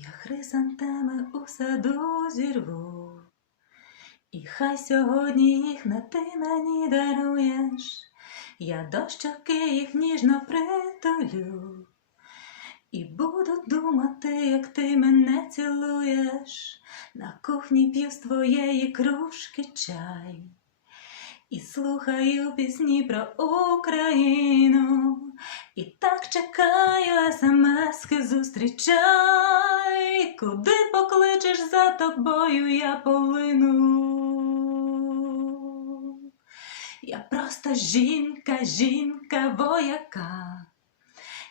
Я хризантеми у саду зірву, і хай сьогодні їх не ти мені даруєш, я до щоки їх ніжно притулю, і буду думати, як ти мене цілуєш, на кухні п'ю з твоєї кружки чай. І слухаю пісні про Україну, і тобою, я полину. Я просто жінка, жінка вояка,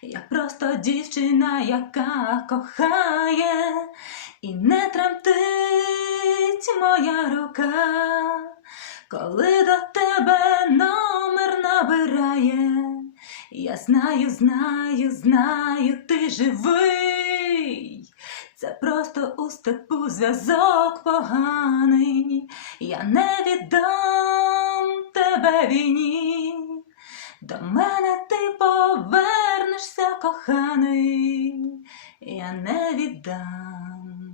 я просто дівчина, яка кохає, і не тремтить моя рука. Коли до тебе номер набирає, я знаю, знаю, знаю, ти живий. Це просто у степу зв'язок поганий. Я не віддам тебе війні. До мене ти повернешся, коханий, я не віддам.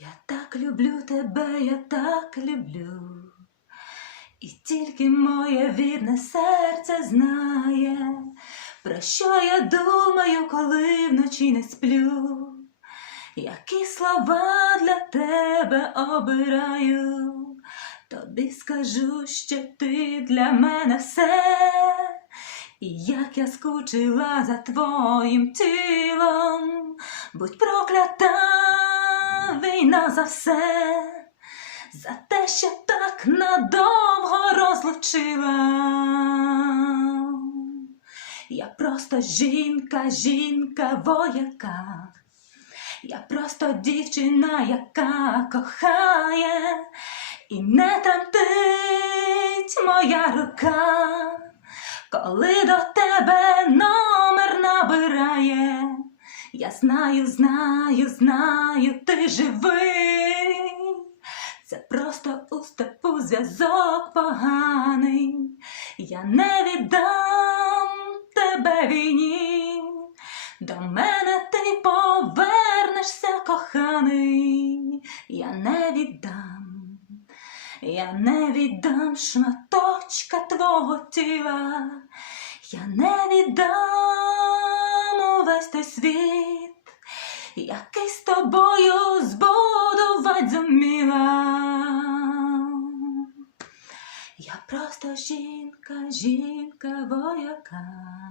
Я так люблю тебе, я так люблю, і тільки моє вірне серце знає, про що я думаю, коли вночі не сплю, які слова для тебе обираю, тобі скажу, що ти для мене все, і як я скучила за твоїм тілом, будь проклята війна за все, за те, що так надовго розлучила. Я просто жінка, жінка вояка. Я просто дівчина, яка кохає, і не тремтить моя рука, коли до тебе номер набирає. Я знаю, знаю, знаю, ти живий. Це просто у степу зв'язок поганий. Я не віддам тебе війні. До мене ти повернешся, коханий. Я не віддам, я не віддам шматочка твого тіла. Я не віддам увесь той світ, який з тобою збудувати зуміла. Я просто жінка, жінка вояка.